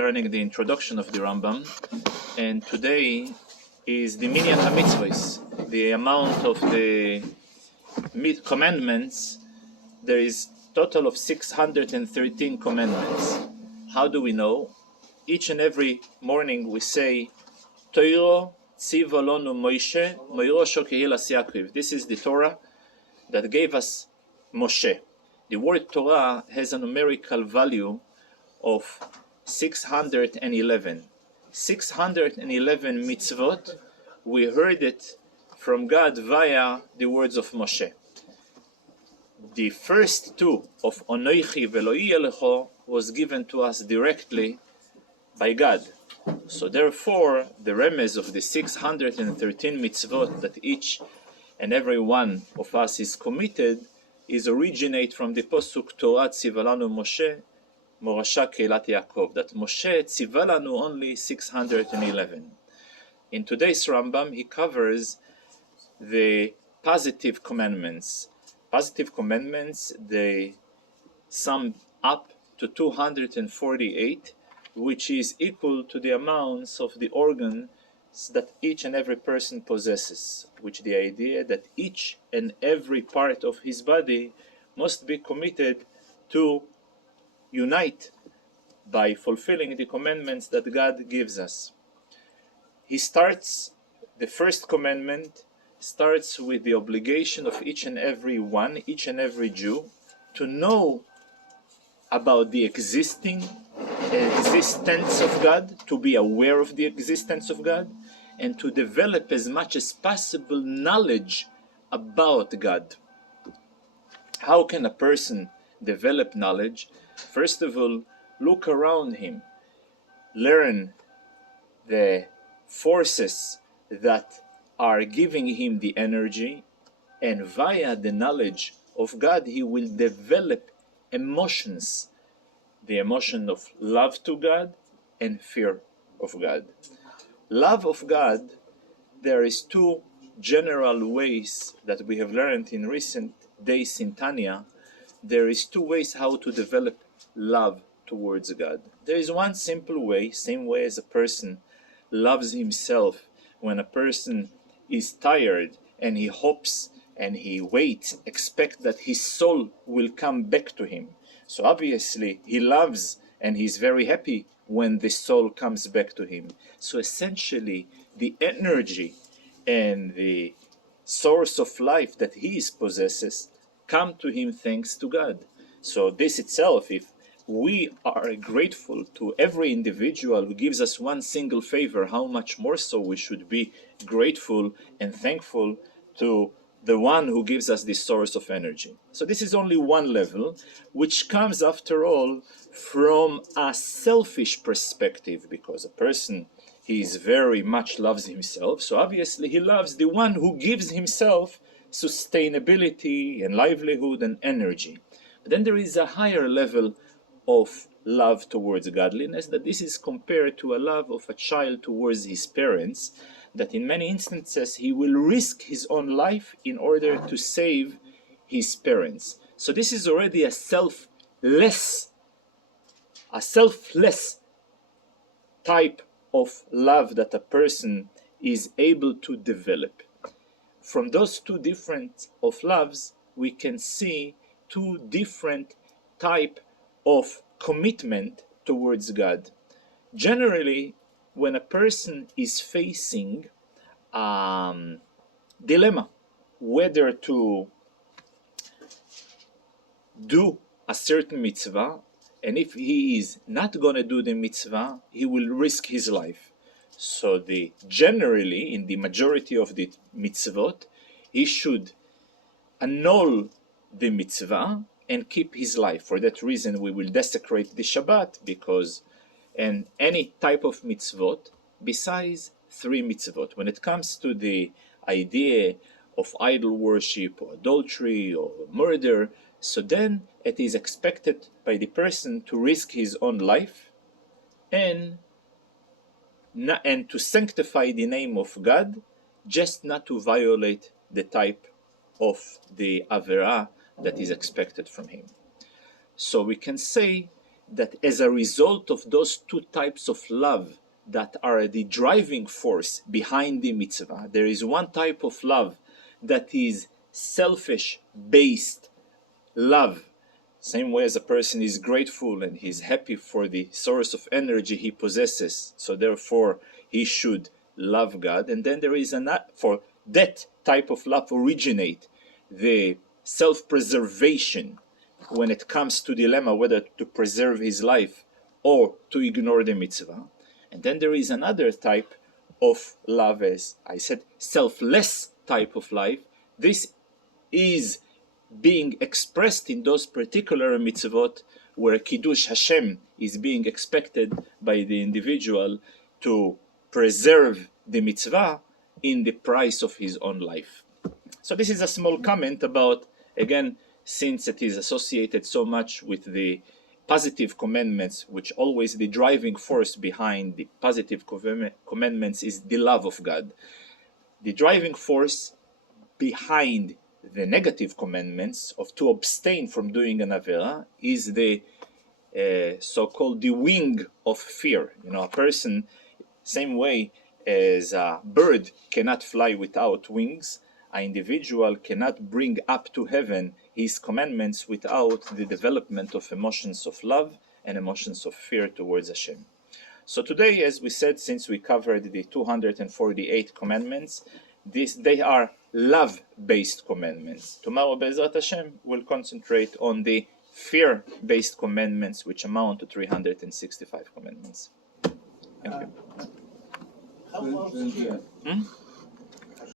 learning the introduction of the Rambam, and today is the Mincha and Maariv, the amount of the commandments. There is total of 613 commandments. How do we know? Each and every morning we say, Toiro tziva lonu Moshe, moirosho kehilas Yaakov. This is the Torah that gave us Moshe. The word Torah has a numerical value of 611. 611 mitzvot. We heard it from God via the words of Moshe. The first two of Onoichi velo'i elecho was given to us directly by God. So therefore, the remez of the 613 mitzvot that each and every one of us is committed is originate from the Pasuk Torah tziva lanu Moshe Morasha Keilat Yaakov, that Moshe tziva lanu only 611. In today's Rambam, he covers the positive commandments. Positive commandments, they sum up to 248, which is equal to the amounts of the organs that each and every person possesses, which the idea that each and every part of his body must be committed to unite by fulfilling the commandments that God gives us. He starts, the first commandment starts with the obligation of each and every one, each and every Jew, to know about the existence of God, to be aware of the existence of God, and to develop as much as possible knowledge about God. How can a person develop knowledge? First of all, look around him, learn the forces that are giving him the energy, and via the knowledge of God, he will develop emotions, the emotion of love to God and fear of God. Love of God, there is two general ways that we have learned in recent days in Tanya. There is two ways how to develop love towards God. There is one simple way, same way as a person loves himself. When a person is tired and he hopes and he waits, expect that his soul will come back to him. So obviously he loves and he's very happy when the soul comes back to him. So essentially the energy and the source of life that he possesses come to him thanks to God. So this itself, if we are grateful to every individual who gives us one single favor, how much more so we should be grateful and thankful to the one who gives us this source of energy. So this is only one level, which comes after all from a selfish perspective, because a person, he is very much loves himself, so obviously he loves the one who gives himself sustainability and livelihood and energy. But then there is a higher level of love towards godliness, that this is compared to a love of a child towards his parents, that in many instances he will risk his own life in order to save his parents. So this is already a selfless type of love that a person is able to develop. From those two different of loves, we can see two different type of commitment towards God. Generally, when a person is facing a dilemma, whether to do a certain mitzvah, and if he is not going to do the mitzvah, he will risk his life. So generally, in the majority of the mitzvot, he should annul the mitzvah and keep his life. For that reason, we will desecrate the Shabbat, and any type of mitzvot besides 3 mitzvot. When it comes to the idea of idol worship or adultery or murder, so then it is expected by the person to risk his own life and to sanctify the name of God, just not to violate the type of the Averah that is expected from him. So we can say that as a result of those two types of love that are the driving force behind the mitzvah, there is one type of love that is selfish-based love. Same way as a person is grateful and he's happy for the source of energy he possesses, so therefore he should love God. And then there is for that type of love originate the self-preservation when it comes to dilemma whether to preserve his life or to ignore the mitzvah. And then there is another type of love, as I said, selfless type of life. This is being expressed in those particular mitzvot where Kiddush Hashem is being expected by the individual to preserve the mitzvah in the price of his own life. So this is a small comment about, again, since it is associated so much with the positive commandments, which always the driving force behind the positive commandments is the love of God. The driving force behind the negative commandments of to abstain from doing an avera is the so-called the wing of fear. You know, a person, same way as a bird cannot fly without wings, an individual cannot bring up to heaven his commandments without the development of emotions of love and emotions of fear towards Hashem. So today, as we said, since we covered the 248 commandments, they are love-based commandments. Tomorrow, Be'ezrat Hashem, we'll concentrate on the fear-based commandments, which amount to 365 commandments. Thank you.